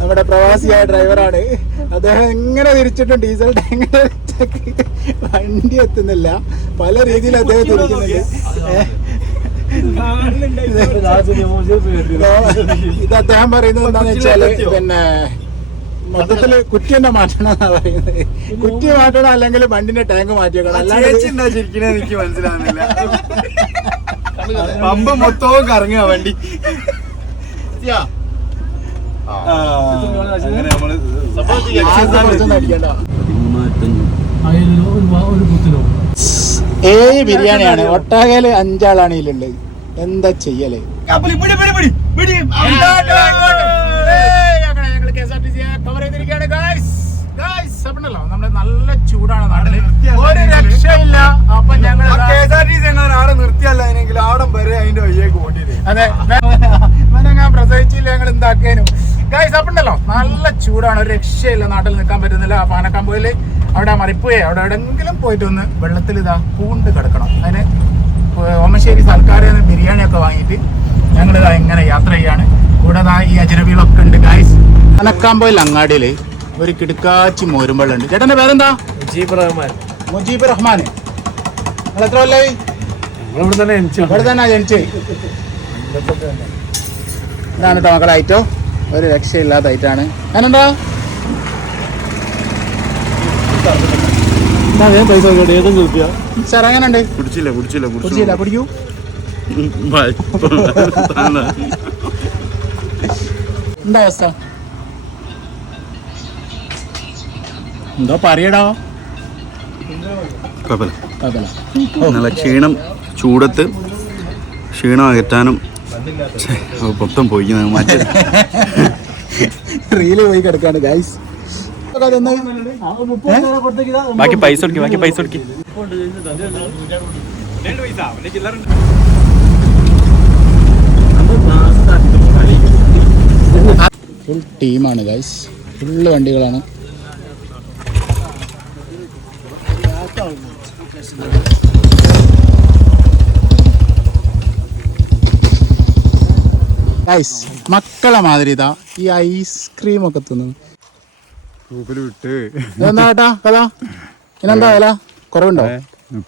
നമ്മുടെ പ്രവാസിയായ ഡ്രൈവറാണ് അദ്ദേഹം. എങ്ങനെ തിരിച്ചിട്ടും ഡീസൽ ടാങ്കിന്റെ വണ്ടി എത്തുന്നില്ല. പല രീതിയിൽ അദ്ദേഹം തിരിക്കുന്നില്ല. ഇത് അദ്ദേഹം പറയുന്നത് എന്താന്ന് വെച്ചാല് പിന്നെ മൊത്തത്തില് കുറ്റി തന്നെ മാറ്റണം എന്നാ പറയുന്നത്. കുറ്റി മാറ്റണം, അല്ലെങ്കിൽ വണ്ടിന്റെ ടാങ്ക് മാറ്റിയേക്കണം. അല്ലാണ്ട് എനിക്ക് മനസ്സിലാവുന്നില്ല. പമ്പ് മൊത്തവും കറങ്ങുക വണ്ടി. ബിരിയാണിയാണ്. ഒട്ടാകയില് 5 ആളാണ് ഇതിലുള്ളത്. എന്താ ചെയ്യല്? നമ്മള് നല്ല ചൂടാണ് നാട്ടില്, ഒരു രക്ഷയില്ല. അപ്പൊ ഞങ്ങൾ ആടെ നിർത്തിയല്ല ആടം വരെ അതിന്റെ വയ്യേക്ക് പോണ്ടിയത്. അതെ, ഞാൻ പ്രസവിച്ചില്ല, ഞങ്ങൾ എന്താക്കാനും ഗൈസ്. അപ്പണ്ടല്ലോ നല്ല ചൂടാണ്, ഒരു രക്ഷയില്ല. നാട്ടിൽ നിൽക്കാൻ പറ്റുന്നില്ല. പാനക്കാമ്പോയില് അവിടെ മറിപ്പോയേ അവിടെ എവിടെങ്കിലും പോയിട്ട് ഒന്ന് വെള്ളത്തിൽ ഇതാ പൂണ്ട് കിടക്കണം. അതിന് ഓമശ്ശേരി സർക്കാരിൽ നിന്ന് ബിരിയാണിയൊക്കെ വാങ്ങിയിട്ട് ഞങ്ങളിതാ ഇങ്ങനെ യാത്ര ചെയ്യാണ്. കൂടാതെ ഈ അജനബികളൊക്കെ ഉണ്ട് ഗൈസ്. പാനക്കാമ്പോയിൽ അങ്ങാടിയില് ഒരു കിടുക്കാച്ചി മോരുമ്പള്ളുണ്ട്. ചേട്ടന്റെ പേരെന്താ? മുജീബ് റഹ്മാൻ. നിങ്ങൾ എത്ര കൊല്ലായി? ഇവിടെ തന്നെ ജനിച്ചേ. ഇതാണ് കേട്ടോ മക്കളെ ഐറ്റോ. ഒരു രക്ഷയില്ലാത്ത ഐറ്റാണ്. ഞാനെന്താ സാർ എങ്ങനെയുണ്ട്? കുടിച്ചില്ല കുടിക്കൂ. എന്താ അവസ്ഥ? എന്തോ പറയടാ. നല്ല ക്ഷീണം, ചൂടത്ത് ക്ഷീണം അകറ്റാനും മൊത്തം പോയി മാറ്റി റീല് പോയി കിടക്കാണ് ഗൈസ്. ബാക്കി പൈസ കൊടുക്കി. ഫുൾ ടീമാണ് ഗൈസ്, ഫുള്ള് വണ്ടികളാണ്. ഗൈസ് മക്കളെ മാതിരി ഇതാ ഈ ഐസ്ക്രീം ഒക്കെ തിന്നു. ഇതെന്താ കേട്ടാ കഥ? ഇതിനെന്താ വില? കുറവുണ്ടോ?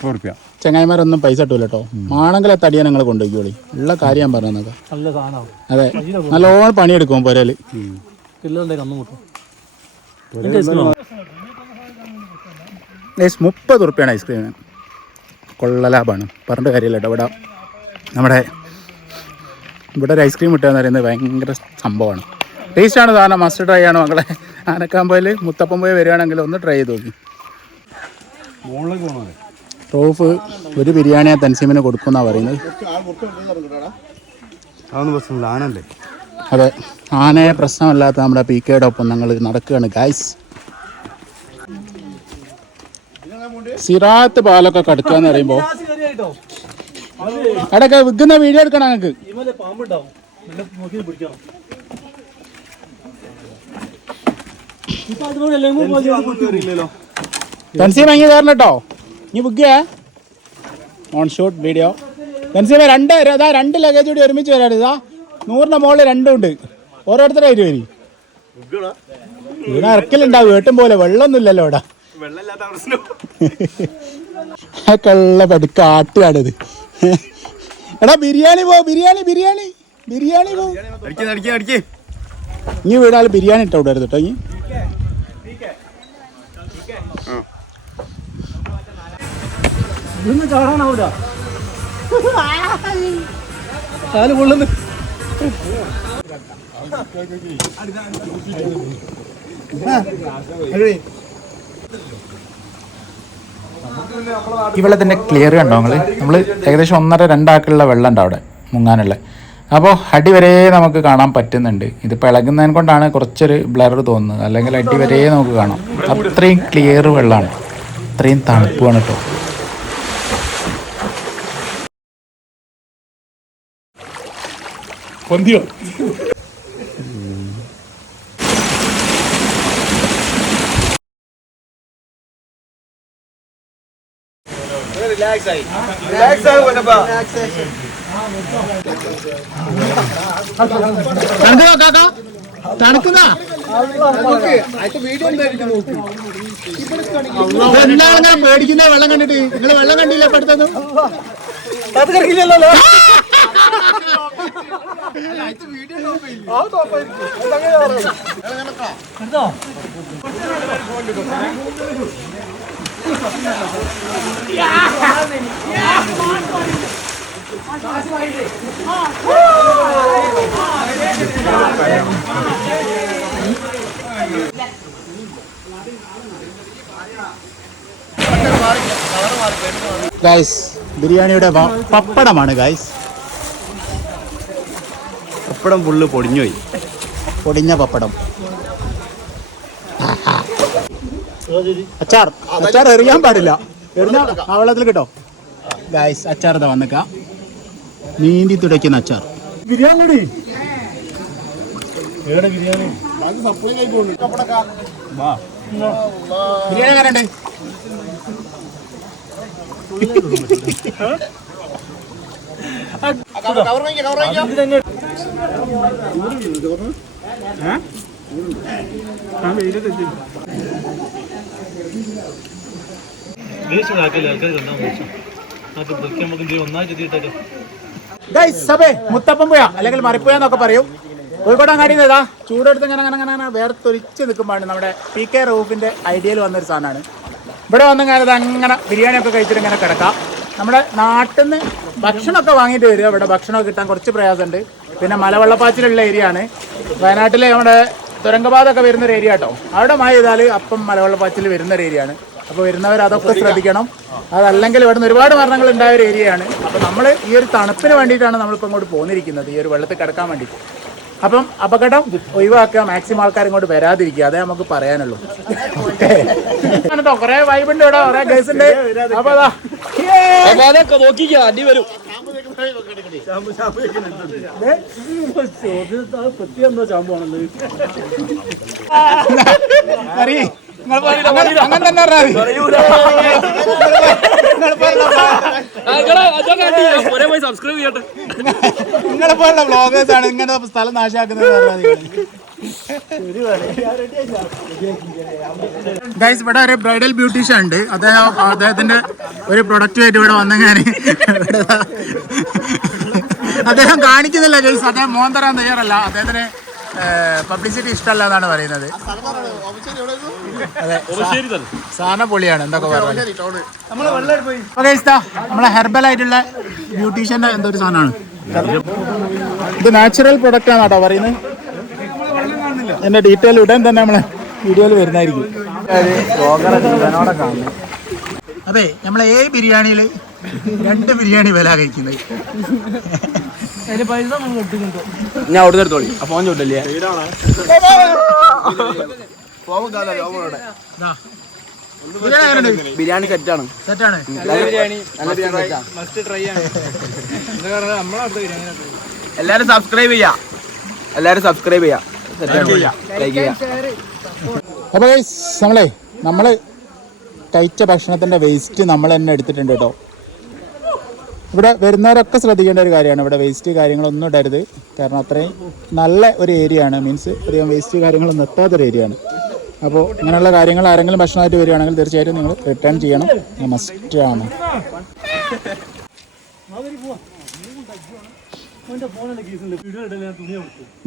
30 ചങ്ങായിമാരൊന്നും പൈസ കിട്ടൂല കേട്ടോ. മാണെങ്കിലെ തടിയാ നിങ്ങൾ കൊണ്ടുപോയിക്കോളി. ഉള്ള കാര്യം ഞാൻ പറഞ്ഞത്. അതെ, നല്ലോണം പണിയെടുക്കും പൊരയില്. 30 ഉറുപ്പ്യാണ് ഐസ്ക്രീമിന്. കൊള്ള ലാഭമാണ്, പറഞ്ഞിട്ട് കാര്യമില്ല കേട്ടോ. ഇവിടെ ഒരു ഐസ്ക്രീം കിട്ടുക എന്ന് പറയുന്നത് ഭയങ്കര സംഭവമാണ്. ടേസ്റ്റാണ് സാധനം, മസ്റ്റ് ട്രൈ ആണ് മക്കളെ. ആനക്കാമ്പോയിൽ മുത്തപ്പം പോയി വരികയാണെങ്കിൽ ഒന്ന് ട്രൈ ചെയ്ത് നോക്കി. റോഫ് ഒരു ബിരിയാണി തൻസീമിന് കൊടുക്കുമെന്നാണ് പറയുന്നത്. അതെ, ആനയെ പ്രശ്നമല്ലാത്ത നമ്മുടെ PKയുടെ ഒപ്പം ഞങ്ങൾ നടക്കുകയാണ് ഗൈസ്. സിറാത്ത് പാലൊക്കെ കടക്കുക എന്ന് പറയുമ്പോൾ അവിടെയൊക്കെ വിൽക്കുന്ന വീഡിയോ എടുക്കണം ഞങ്ങൾക്ക്. തൻസീം വാങ്ങി തരണം കേട്ടോ. നീ ബുക്ക് ചെയ്യാ ഓൺ ഷൂട്ട് വീഡിയോ. തൻസീമ 2 ലഗേജ് കൂടി ഒരുമിച്ച് വരാണ്. ഇതാ 100ന്റെ മുകളിൽ 2 ഉണ്ട്. ഓരോരുത്തരായിട്ട് വരും. ഇവിടെ ഇറക്കലുണ്ടാവും വീട്ടും പോലെ. വെള്ളമൊന്നുമില്ലല്ലോ ഇവിടെ. കള്ള പടുക്കാട്ടുകാണിത്. എടാ ബിരിയാണി പോ, ബിരിയാണി പോ. ഇനി വീടാൽ ബിരിയാണി ഇട്ടോ വിടരുത് കേട്ടോ. ഇനി ചാടാനാവൂല. കാല് കൊള്ളുന്നു. ഈ വെള്ളത്തിൻ്റെ ക്ലിയർ കണ്ടോ നമ്മൾ ഏകദേശം 1.5-2 ആക്കുള്ള വെള്ളം ഉണ്ട് അവിടെ മുങ്ങാനുള്ള. അപ്പോൾ അടി വരെ നമുക്ക് കാണാൻ പറ്റുന്നുണ്ട്. ഇത് ഇളകുന്നതിനെ കൊണ്ടാണ് കുറച്ചൊരു ബ്ലർ തോന്നുന്നത്, അല്ലെങ്കിൽ അടി വരെ നമുക്ക് കാണാം. അത്രയും ക്ലിയർ വെള്ളമാണ്, അത്രയും തണുപ്പാണ് കേട്ടോ. പൊന്തിയോ തണുക്കുന്ന വീഡിയോ എന്തായിരിക്കും നോക്കി എന്താണ് പേടിക്കുന്ന വെള്ളം കണ്ടിട്ട്? നിങ്ങൾ വെള്ളം കണ്ടില്ല പഠിത്തതും? അത് കളിക്കില്ലല്ലോ. ഗൈസ് ബിരിയാണിയുടെ പപ്പടമാണ് ഗൈസ്. പപ്പടം ഫുള്ള് പൊടിഞ്ഞുപോയി. പൊടിഞ്ഞ പപ്പടം. അച്ചാർ അച്ചാർ എറിയാൻ പാടില്ല. എറിഞ്ഞ ആ വെള്ളത്തിൽ കിട്ടോ ഗൈസ്. അച്ചാർ ഇതാ വന്നേക്കാം. നീന്തി തുടയ്ക്കുന്ന അച്ചാർ. ബിരിയാണി ബിരിയാണി എങ്ങനെയുണ്ട്? മുത്തപ്പൻപുഴ അല്ലെങ്കിൽ മറിപ്പുഴ എന്നൊക്കെ പറയും. കോഴിക്കോട് അങ്ങാടിയിൽ ഇതാ ചൂടെടുത്ത് ഇങ്ങനെ അങ്ങനെ അങ്ങനെ വേർത്തൊലിച്ച് നിൽക്കുമ്പോഴാണ് നമ്മുടെ PK റൂഫിന്റെ ഐഡിയയിൽ വന്നൊരു സാധനമാണ്. ഇവിടെ വന്നു കഴിഞ്ഞാൽ അങ്ങനെ ബിരിയാണിയൊക്കെ കഴിച്ചിട്ട് ഇങ്ങനെ കിടക്കാം. നമ്മുടെ നാട്ടിൽ നിന്ന് ഭക്ഷണമൊക്കെ വാങ്ങിയിട്ട് വരിക. ഇവിടെ ഭക്ഷണമൊക്കെ കിട്ടാൻ കുറച്ച് പ്രയാസമുണ്ട്. പിന്നെ മലവെള്ളപ്പാച്ചിലുള്ള ഏരിയ ആണ്. വയനാട്ടിലെ നമ്മുടെ തുരങ്കപാതയൊക്കെ വരുന്നൊരു ഏരിയ കേട്ടോ. അവിടെ മഴ ചെയ്താൽ അപ്പം മലവെള്ളപ്പാച്ചിൽ വരുന്നൊരു ഏരിയ ആണ്. അപ്പോൾ വരുന്നവർ അതൊക്കെ ശ്രദ്ധിക്കണം. അതല്ലെങ്കിൽ ഇവിടെ നിന്ന് ഒരുപാട് മരണങ്ങൾ ഉണ്ടായ ഒരു ഏരിയയാണ്. അപ്പോൾ നമ്മൾ ഈ ഒരു തണുപ്പിന് വേണ്ടിയിട്ടാണ് നമ്മളിപ്പോൾ ഇങ്ങോട്ട് പോന്നിരിക്കുന്നത്, ഈ ഒരു വെള്ളത്തിൽ കിടക്കാൻ വേണ്ടിയിട്ട്. അപ്പം അപകടം ഒഴിവാക്കുക, മാക്സിമം ആൾക്കാർ ഇങ്ങോട്ട് വരാതിരിക്കുക, അതേ നമുക്ക് പറയാനുള്ളൂ. കുറെ വൈബുണ്ട് ഇവിടെ, കുറെ ഗേൾസ് ഉണ്ട്. അപ്പൊ അതൊക്കെ നോക്കിക്കാ അടി വരും. അങ്ങനെ തന്നെ നിങ്ങളെ പോലുള്ള വ്ളോഗേഴ്സ് ആണ് ഇങ്ങനെ സ്ഥലം നാശാക്കുന്നത്. ഗൈസ് ഇവിടെ ഒരു ബ്രൈഡൽ ബ്യൂട്ടീഷ്യൻ ഉണ്ട്. അദ്ദേഹത്തിന്റെ ഒരു പ്രൊഡക്റ്റ് ആയിട്ട് ഇവിടെ വന്നെങ്കിൽ അദ്ദേഹം കാണിക്കുന്നില്ല ഗൈസ്. അദ്ദേഹം മോൻ തരാൻ തയ്യാറല്ല. അദ്ദേഹത്തിന് പബ്ലിസിറ്റി ഇഷ്ടമല്ല എന്നാണ് പറയുന്നത്. അതെ, സാധനം പൊളിയാണ് എന്തൊക്കെ പറയുന്നത്. നമ്മളെ ഹെർബൽ ആയിട്ടുള്ള ബ്യൂട്ടീഷ്യന്റെ എന്തോ ഒരു സാധനമാണ് ഇത്. നാച്ചുറൽ പ്രൊഡക്റ്റ് ആണ് കേട്ടോ പറയുന്നത്. എന്റെ ഡീറ്റെയിൽ ഉടൻ തന്നെ നമ്മളെ വീഡിയോയിൽ വരുന്നതായിരിക്കും. അതെ, നമ്മളെ ബിരിയാണിയിൽ 2 ബിരിയാണി വില കഴിക്കുന്നത്. ഞാൻ അവിടെ എടുത്തോളി. ഫോൺ ചോട്ടല്ലേ ബിരിയാണി സെറ്റാണ്. സെറ്റാണ് എല്ലാരും സബ്സ്ക്രൈബ് ചെയ്യാ. ലൈക്ക് ചെയ്യാ. അപ്പൊ നമ്മള് കഴിച്ച ഭക്ഷണത്തിന്റെ വേസ്റ്റ് നമ്മൾ തന്നെ എടുത്തിട്ടുണ്ട് കേട്ടോ. ഇവിടെ വരുന്നവരൊക്കെ ശ്രദ്ധിക്കേണ്ട ഒരു കാര്യമാണ്. ഇവിടെ വേസ്റ്റ് കാര്യങ്ങളൊന്നും ഇടരുത്. കാരണം അത്രയും നല്ല ഒരു ഏരിയ ആണ്. മീൻസ് അധികം വേസ്റ്റ് കാര്യങ്ങളൊന്നും എത്താത്തൊരു ഏരിയ ആണ്. അപ്പോൾ ഇങ്ങനെയുള്ള കാര്യങ്ങൾ ആരെങ്കിലും ഭക്ഷണമായിട്ട് വരികയാണെങ്കിൽ തീർച്ചയായിട്ടും നിങ്ങൾ റിട്ടേൺ ചെയ്യണം, മസ്റ്റാണ്.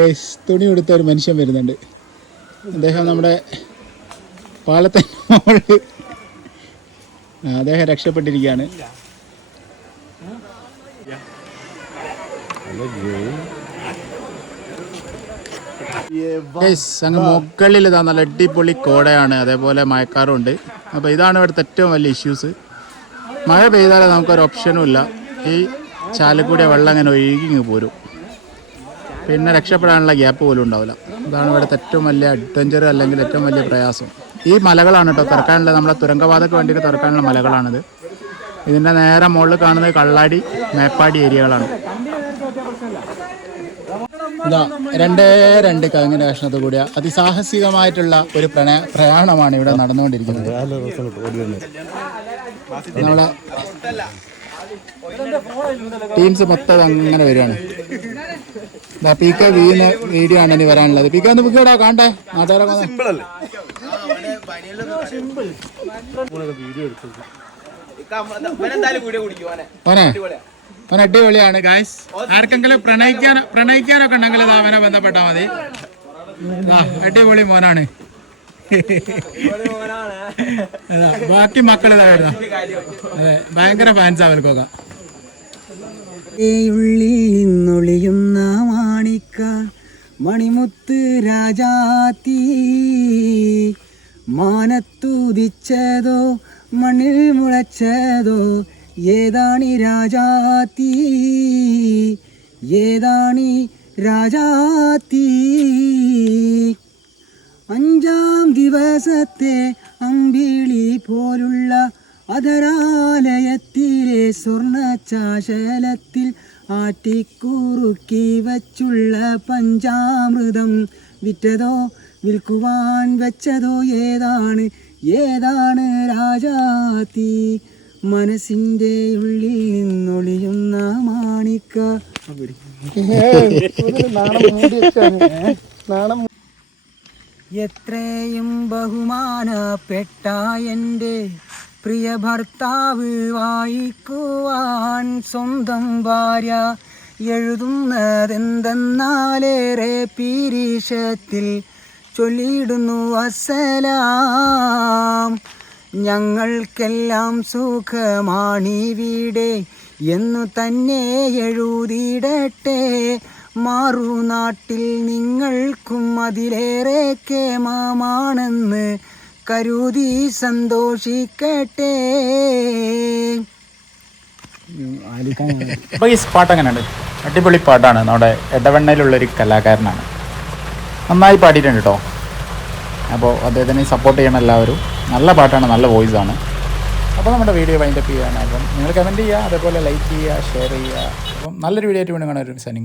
ഗൈസ്, തുണി കൊടുത്ത ഒരു മനുഷ്യൻ വരുന്നുണ്ട്. അദ്ദേഹം നമ്മുടെ പാലത്തിന് മുകളിൽ അദ്ദേഹം രക്ഷപ്പെട്ടിരിക്കുകയാണ്. അങ്ങ് മുകളിൽ ഇതാ നല്ല അടിപൊളി കോടയാണ്, അതേപോലെ മഴക്കാറുണ്ട്. അപ്പോൾ ഇതാണ് ഇവിടുത്തെ ഏറ്റവും വലിയ ഇഷ്യൂസ്. മഴ പെയ്താലേ നമുക്കൊരു ഓപ്ഷനും ഇല്ല. ഈ ചാലക്കൂടിയ വെള്ളം അങ്ങനെ ഒഴുകി പോരും. പിന്നെ രക്ഷപ്പെടാനുള്ള ഗ്യാപ്പ് പോലും ഉണ്ടാവില്ല. ഇതാണ് ഇവിടുത്തെ ഏറ്റവും വലിയ അഡ്വഞ്ചർ അല്ലെങ്കിൽ ഏറ്റവും വലിയ പ്രയാസം. ഈ മലകളാണ് കേട്ടോ തുറക്കാനുള്ള, നമ്മളെ തുരങ്കപാതയ്ക്ക് വേണ്ടിയിട്ട് തുറക്കാനുള്ള മലകളാണിത്. ഇതിൻ്റെ നേരെ മുകളിൽ കാണുന്നത് കള്ളാടി, മേപ്പാടി ഏരിയകളാണ്. ഇതാ 2 കങ്ങനെ കഷ്ണത്തിൽ കൂടിയ അതിസാഹസികമായിട്ടുള്ള ഒരു പ്രയാണമാണ് ഇവിടെ നടന്നുകൊണ്ടിരിക്കുന്നത്. നമ്മളെ ടീംസ് മൊത്തം അങ്ങനെ വരികയാണ്. പീക്ക വീണ വീഡിയോ ആണ് ഇനി വരാനുള്ളത്. പീക്ക ഒന്ന് ബുക്ക് കാണട്ടെ നാട്ടുകാരൊക്കെ സിമ്പിൾ അല്ലേ ഓനെ അവൻ അടിപൊളിയാണ് ഗായ്സ്. ആർക്കെങ്കിലും പ്രണയിക്കാനൊക്കെ ഉണ്ടെങ്കിൽ അവനെ ബന്ധപ്പെട്ടാൽ മതി. അടിപൊളി മോനാണ്. ബാക്കി മക്കൾ ഇതായിരുന്നു. അതെ, ഭയങ്കര ഫാൻസ് അവർക്കൊക്കെ. ഉള്ളിൽ നിന്നൊളിയുന്ന മാണിക്ക മണിമുത്ത് രാജാത്തി മാനത്തുദിച്ചതോ മണ്ണിൽ മുളച്ചതോ ഏതാണി രാജാത്തി ഏതാണി രാജാത്തി. 5-ാം ദിവസത്തെ അമ്പിളി പോലുള്ള അതരാലയത്തിലെ സ്വർണ്ണചാശലത്തിൽ ആറ്റിക്കുറുക്കി വച്ചുള്ള പഞ്ചാമൃതം വിറ്റതോ വിൽക്കുവാൻ വെച്ചതോ ഏതാണ് ഏതാണ് രാജാത്തി മനസ്സിൻ്റെ ഉള്ളിൽ നിന്നൊളിയുന്ന മാണിക്ക. എത്രയും ബഹുമാനപ്പെട്ട എൻ്റെ പ്രിയ ഭർത്താവ് വായിക്കുവാൻ സ്വന്തം ഭാര്യ എഴുതുന്നതെന്തെന്നാലേറെ പീരീഷത്തിൽ ചൊല്ലിയിടുന്നു അസ്സലാം. ഞങ്ങൾക്കെല്ലാം സുഖമാണിവിടെ എന്നു തന്നെ എഴുതിയിടട്ടെ. മാറുനാട്ടിൽ നിങ്ങൾക്കും അതിലേറെ കേമമാണെന്ന് കരുതി സന്തോഷിക്കട്ടെ. അപ്പോൾ ഈ പാട്ട് എങ്ങനെയുണ്ട്? അടിപൊളി പാട്ടാണ്. നമ്മുടെ എടവണ്ണയിലുള്ളൊരു കലാകാരനാണ്, നന്നായി പാടിയിട്ടുണ്ട് കേട്ടോ. അപ്പോൾ അദ്ദേഹത്തിനെ സപ്പോർട്ട് ചെയ്യണം എല്ലാവരും. നല്ല പാട്ടാണ്, നല്ല വോയിസാണ്. അപ്പോൾ നമ്മുടെ വീഡിയോ വൈൻഡപ്പ് ചെയ്യുകയാണ്. അപ്പം നിങ്ങൾ കമൻറ്റ് ചെയ്യുക, അതേപോലെ ലൈക്ക് ചെയ്യുക, ഷെയർ ചെയ്യുക. അപ്പം നല്ലൊരു വീഡിയോ ആയിട്ട് വേണം കാണാൻ ഒരു സൈനിങ്.